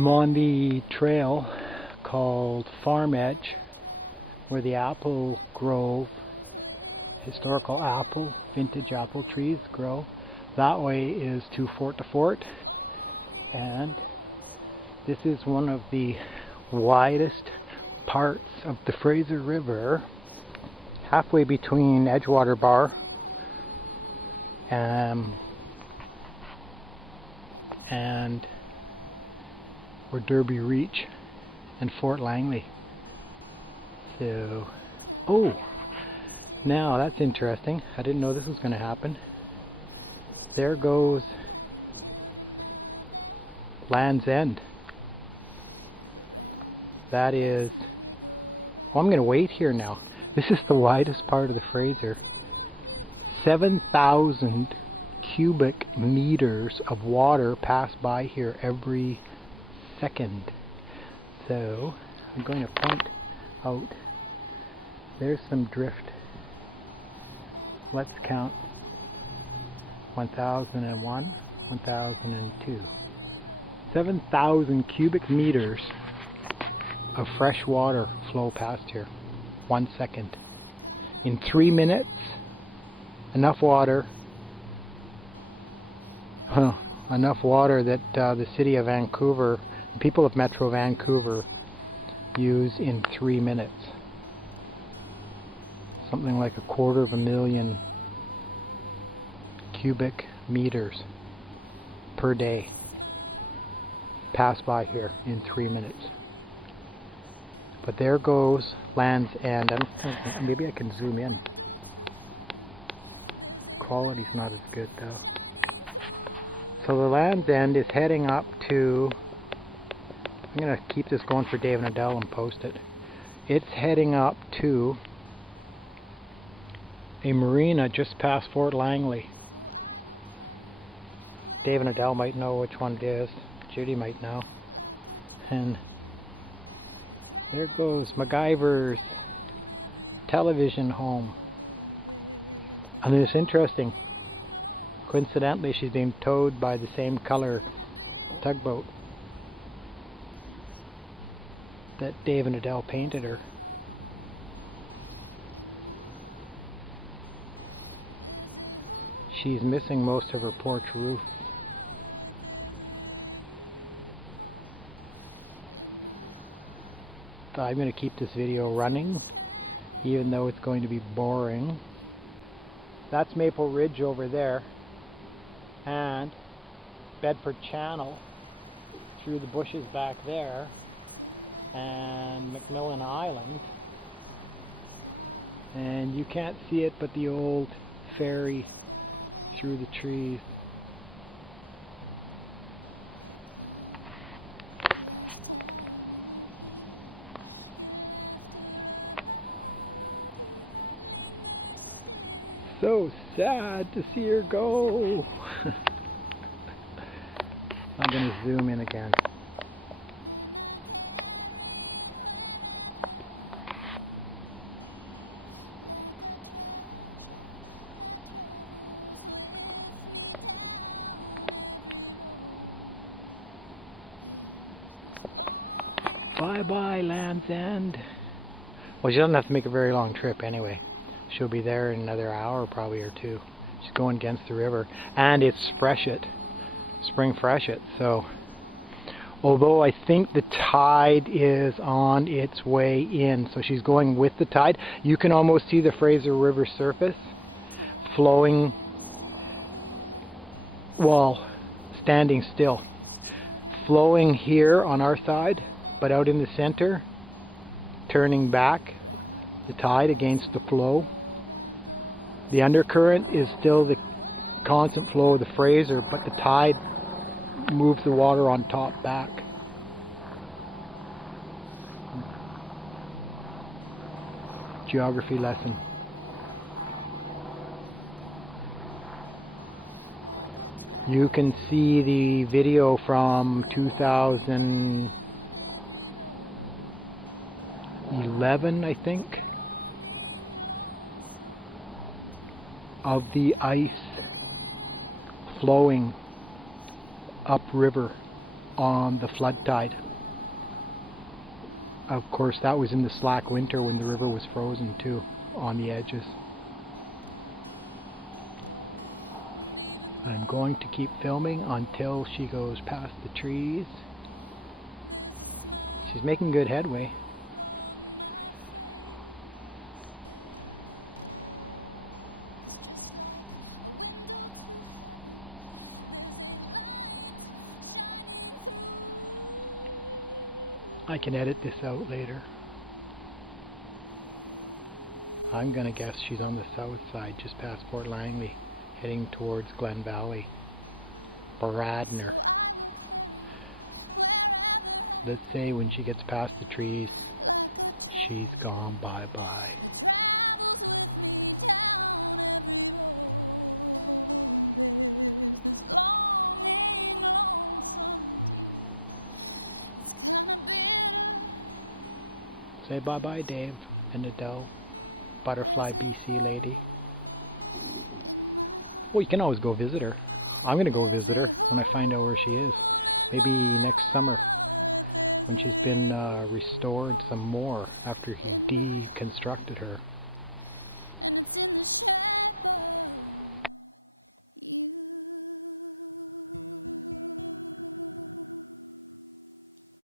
I'm on the trail called Farm Edge, where the apple grove, historical apple, vintage apple trees grow. That way is to Fort, and this is one of the widest parts of the Fraser River, halfway between Edgewater Bar and where Derby Reach and Fort Langley. So, oh, now that's interesting. I didn't know this was going to happen. There goes Land's End. That is, oh, I'm going to wait here now. This is the widest part of the Fraser. 7,000 cubic meters of water pass by here every second. So I'm going to point out, there's some drift. Let's count 1001, 1002. 7,000 cubic meters of fresh water flow past here 1 second. In 3 minutes, enough water that the city of Vancouver, the people of Metro Vancouver, use in 3 minutes. Something like 250,000 cubic meters per day pass by here in 3 minutes. But there goes Land's End. Maybe I can zoom in. Quality's not as good though. So the Land's End is heading up to, I'm going to keep this going for Dave and Adele and post it. It's heading up to a marina just past Fort Langley. Dave and Adele might know which one it is. Judy might know. And there goes MacGyver's television home. And it's interesting. Coincidentally, she's being towed by the same color tugboat that Dave and Adele painted her. She's missing most of her porch roof. So I'm going to keep this video running, even though it's going to be boring. That's Maple Ridge over there, and Bedford Channel through the bushes back there, and McMillan Island, and you can't see it but the old ferry through the trees. So sad to see her go. I'm going to zoom in again. Bye bye, Land's End. Well, she doesn't have to make a very long trip anyway. She'll be there in another hour probably or two. She's going against the river, and it's freshet, spring freshet. So although I think the tide is on its way in, so she's going with the tide. You can almost see the Fraser River surface flowing, well, standing still, flowing here on our side, but out in the center, turning back the tide against the flow. The undercurrent is still the constant flow of the Fraser, but the tide moves the water on top back. Geography lesson. You can see the video from 2011, I think, of the ice flowing upriver on the flood tide. Of course, that was in the slack winter when the river was frozen too, on the edges. I'm going to keep filming until she goes past the trees. She's making good headway. I can edit this out later. I'm gonna guess she's on the south side, just past Fort Langley, heading towards Glen Valley. Bradner. Let's say when she gets past the trees, she's gone bye-bye. Say bye-bye, Dave and Adele. Butterfly BC lady. Well, you can always go visit her. I'm going to go visit her when I find out where she is. Maybe next summer, when she's been restored some more after he deconstructed her.